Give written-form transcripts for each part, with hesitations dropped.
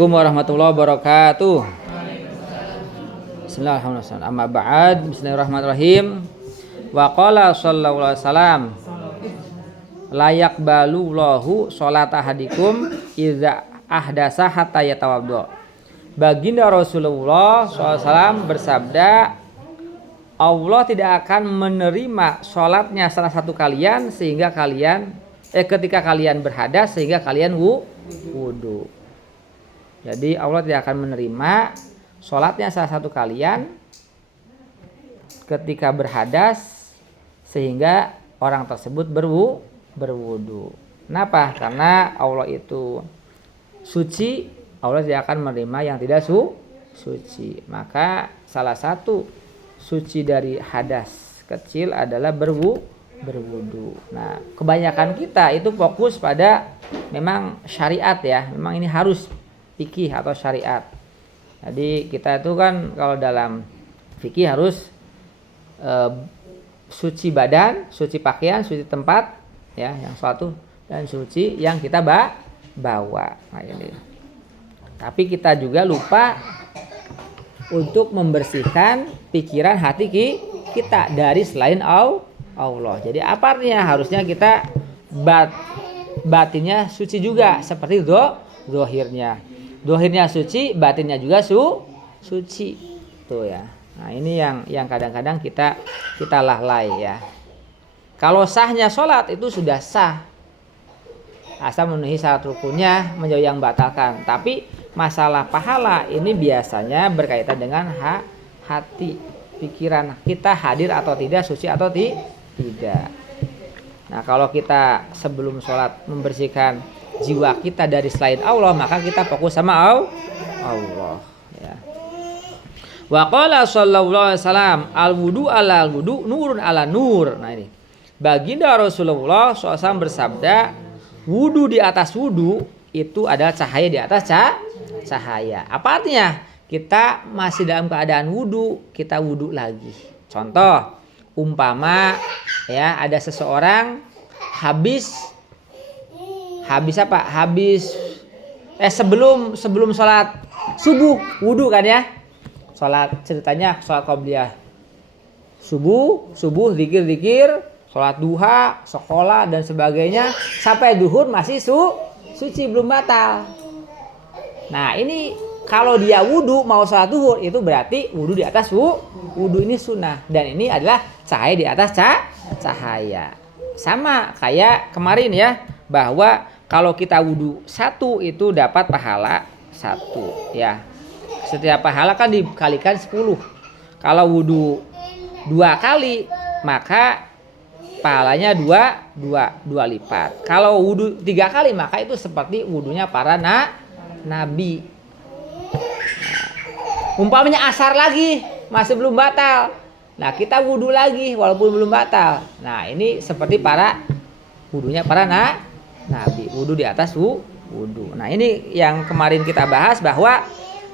Warahmatullahi wabarakatuh. Bismillahirrahmanirrahim. Amma ba'd. Bismillahirrahmanirrahim. Wa qala sallallahu alaihi wasallam la yaqbalullahu sholata ahadikum idza ahdasa hatta yatawaddo. Baginda Rasulullah SAW bersabda, Allah tidak akan menerima sholatnya salah satu kalian sehingga kalian ketika kalian berhadas sehingga kalian wudu. Jadi Allah tidak akan menerima sholatnya salah satu kalian ketika berhadas sehingga orang tersebut berwudu. Kenapa? Karena Allah itu suci, Allah tidak akan menerima yang tidak suci. Maka salah satu suci dari hadas kecil adalah berwudu. Nah, kebanyakan kita itu fokus pada memang syariat ya, memang ini harus fikih atau syariat. Jadi kita itu kan kalau dalam fikih harus suci badan, suci pakaian, suci tempat ya, yang suatu dan suci yang kita bawa. Nah, ini. Tapi kita juga lupa untuk membersihkan pikiran hati kita dari selain Allah. Jadi apa artinya? Harusnya kita batinnya suci juga seperti zahirnya. Zahirnya suci, batinnya juga suci. Tuh ya. Nah, ini yang kadang-kadang kita lalai ya. Kalau sahnya sholat itu sudah sah. Asal memenuhi syarat rukunnya, menjauhi yang batalkan. Tapi masalah pahala ini biasanya berkaitan dengan hati, pikiran kita hadir atau tidak, suci atau tidak. Nah, kalau kita sebelum sholat membersihkan jiwa kita dari selain Allah, maka kita fokus sama Allah ya. Wa qala sallallahu alaihi wasallam al-wudu ala al-wudu nurun ala nur. Nah, ini baginda Rasulullah SAW bersabda, wudu di atas wudu itu adalah cahaya di atas cahaya. Apa artinya? Kita masih dalam keadaan wudu, kita wudu lagi. Contoh, umpama ya ada seseorang habis apa? Sebelum sholat subuh wudu kan ya? Ceritanya sholat qobliyah. Subuh zikir, sholat duha, sekolah dan sebagainya sampai duhur masih suci belum batal. Nah, ini kalau dia wudu mau sholat duhur itu berarti wudu di atas wudu ini sunnah dan ini adalah cahaya di atas cahaya. Sama kayak kemarin ya, bahwa kalau kita wudu satu itu dapat pahala satu ya. Setiap pahala kan dikalikan 10. Kalau wudu 2 kali maka pahalanya 2 lipat. Kalau wudu 3 kali maka itu seperti wudunya para nabi. Umpamanya asar lagi masih belum batal. Nah, kita wudu lagi walaupun belum batal. Nah, ini seperti wudunya para nabi, wudu di atas wudu. Nah, ini yang kemarin kita bahas bahwa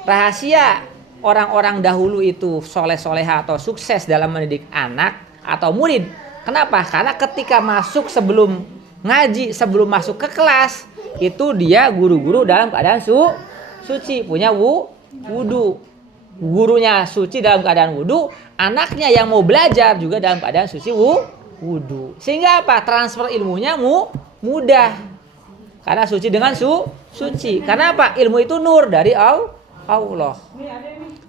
rahasia orang-orang dahulu itu soleh-soleha atau sukses dalam mendidik anak atau murid. Kenapa? Karena ketika masuk sebelum ngaji, sebelum masuk ke kelas, itu dia guru-guru dalam keadaan suci, punya wudu. Gurunya suci dalam keadaan wudu, anaknya yang mau belajar juga dalam keadaan suci wudu. Sehingga apa? Transfer ilmunya mudah. Karena suci dengan suci. Karena apa? Ilmu itu nur dari Allah.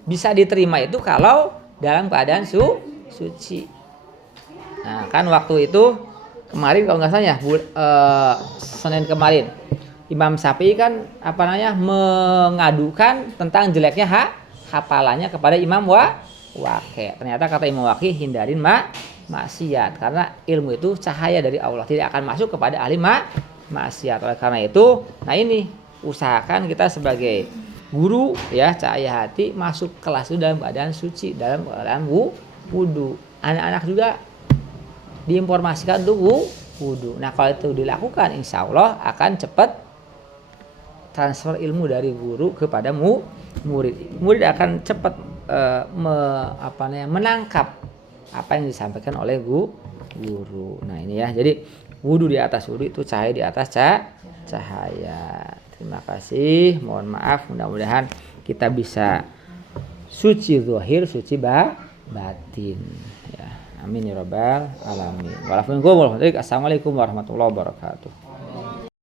Bisa diterima itu kalau dalam keadaan suci. Nah, kan waktu itu kemarin kalau nggak salah ya, Senin kemarin Imam Syafi'i kan mengadukan tentang jeleknya hafalannya kepada Imam Waqi'. Ternyata kata Imam Waqi', hindarin maksiat karena ilmu itu cahaya dari Allah, tidak akan masuk kepada ahli maksiat. Oleh karena itu, nah ini usahakan kita sebagai guru ya, cahaya hati masuk kelas itu dalam keadaan suci, dalam keadaan wudu. Anak-anak juga diinformasikan untuk wudu. Nah, kalau itu dilakukan, insya Allah akan cepat transfer ilmu dari guru kepada murid. Murid akan cepat menangkap apa yang disampaikan oleh guru. Nah, ini ya. Jadi wudu di atas wudu itu cahaya di atas cahaya. Terima kasih. Mohon maaf. Mudah-mudahan kita bisa suci zahir, suci batin. Ya. Amin ya rabbal alamin. Assalamualaikum warahmatullahi wabarakatuh.